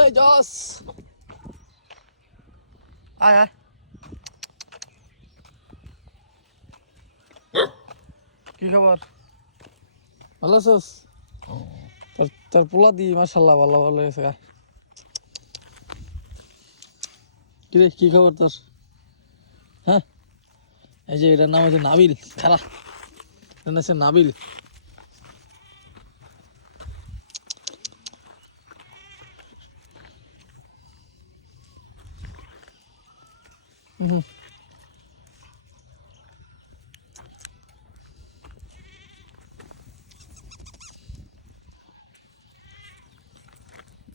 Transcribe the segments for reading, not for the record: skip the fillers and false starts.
এই জস আয় আয় কি খবর ভালো আছিস তোর পোলা দি মাশাআল্লাহ ভালো ভালো হয়েছে কি রে কি খবর তোর হ্যাঁ এই যে এটার নাম হচ্ছে নাবিল খারা এটার নাম হচ্ছে নাবিল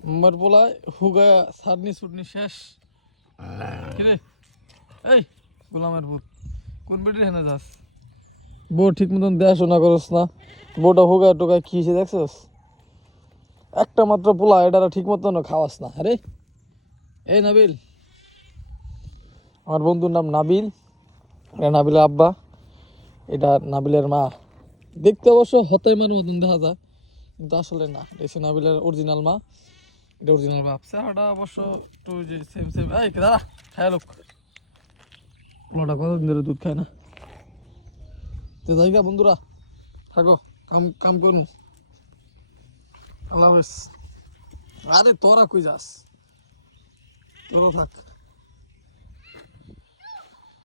আমার পোলায় হুগা সারনি সুটনি শেষ কিরে এই গোলামের বুত কোন বেটির হেনে যাস বউ ঠিক মতন দেখাশোনা করস না বউটা হুগা টোকা কি হিসেবে দেখছস একটা মাত্র পোলা এটারা ঠিক মতন খাওয়াস না আরে এই নাবিল আমার বন্ধুর নাম নাবিল এটা নাবিলের আব্বা এটা নাবিলের মা দেখতে অবশ্য হতাই মার মতন দেখা যায় কিন্তু আসলে না এটা নাবিলের অরিজিনাল মা এটা অরিজিনাল বাপ চেহারাটা অবশ্য একটু যে সেম সেম এই দাঁড়া খায় লোক পোলাটা কতদিন ধরে দুধ খায় না তো জায়গা বন্ধুরা থাকো কাম কাম করুন আল্লাহ হাফেজ আরে তোরা কই যাস তোরা থাক